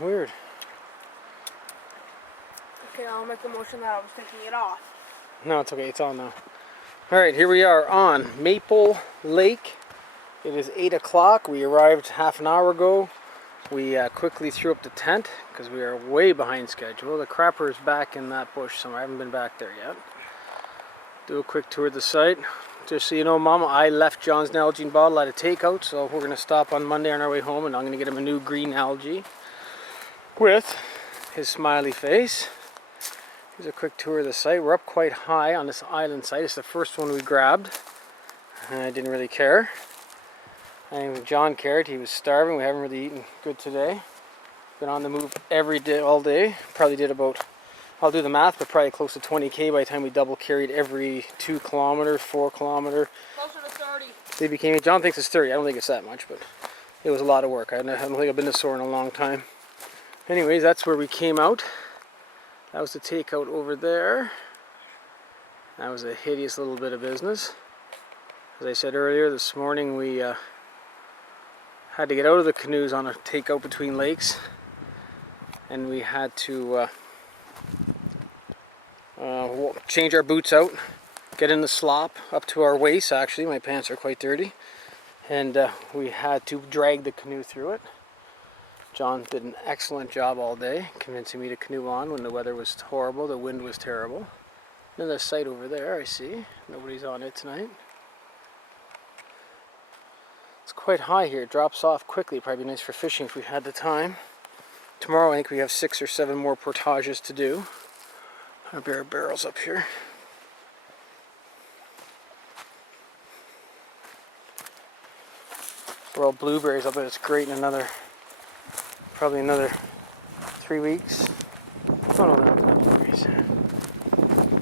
weird. Okay, I'll make the motion that I was taking it off. No, it's okay. It's on now. Alright, here we are on Maple Lake. It is 8 o'clock. We arrived half an hour ago. We quickly threw up the tent because we are way behind schedule. The crapper is back in that bush somewhere. I haven't been back there yet. Do a quick tour of the site. Just so you know, Mama, I left John's Nalgene bottle at a takeout, so we're going to stop on Monday on our way home, and I'm going to get him a new green algae with his smiley face. Here's a quick tour of the site. We're up quite high on this island site. It's the first one we grabbed. I didn't really care. I think John cared. He was starving. We haven't really eaten good today. Been on the move every day, all day. Probably did about, I'll do the math, but probably close to 20K by the time we double carried every 2 kilometer, 4 kilometer. Closer to 30. They became, John thinks it's 30. I don't think it's that much, but it was a lot of work. I don't think I've been to Soar in a long time. Anyways, that's where we came out. That was the takeout over there. That was a hideous little bit of business. As I said earlier, this morning we had to get out of the canoes on a takeout between lakes, and we had to change our boots out, get in the slop up to our waist. Actually, my pants are quite dirty, and we had to drag the canoe through it. John did an excellent job all day convincing me to canoe on when the weather was horrible, the wind was terrible. Another site over there, I see. Nobody's on it tonight. It's quite high here. It drops off quickly. Probably nice for fishing if we had the time. Tomorrow I think we have 6 or 7 more portages to do. Our barrels up here. We're all blueberries. I'll bet it's great in probably another 3 weeks. Oh no, that's not blueberries.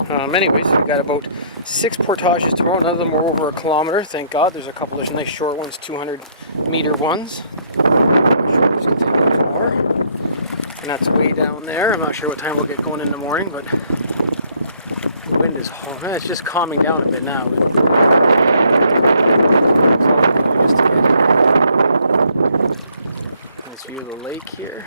Anyways, we got about 6 portages tomorrow. None of them are over a kilometer, thank God. There's a couple of nice short ones, 200-meter ones. I'm sure there's going to take a little more. And that's way down there. I'm not sure what time we'll get going in the morning, but the wind is horrible. It's just calming down a bit now. Just to get here. Nice view of the lake here.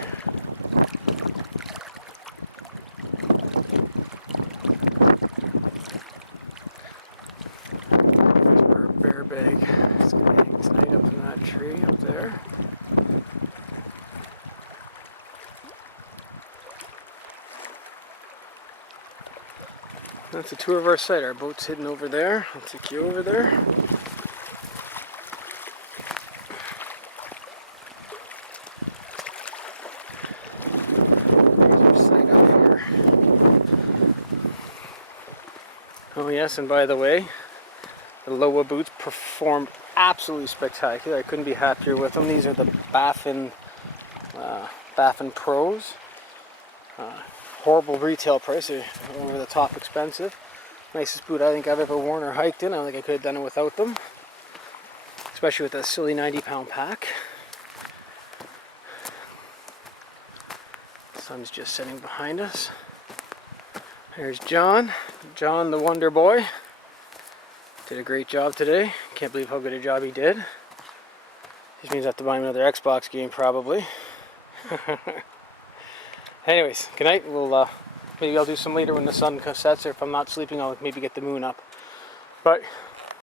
Bag. It's going to hang tonight up in that tree up there. That's a tour of our site. Our boat's hidden over there. I'll take you over there. There's our site up here. Oh yes, and by the way, the Loa boots performed absolutely spectacular. I couldn't be happier with them. These are the Baffin Pros. Horrible retail price. They're over the top expensive. Nicest boot I think I've ever worn or hiked in. I don't think I could have done it without them. Especially with that silly 90-pound pack. The sun's just setting behind us. There's John. John the Wonder Boy. Did a great job today. Can't believe how good a job he did. This means I have to buy him another Xbox game probably. Anyways, good night. Maybe I'll do some later when the sun sets, or if I'm not sleeping, I'll maybe get the moon up. But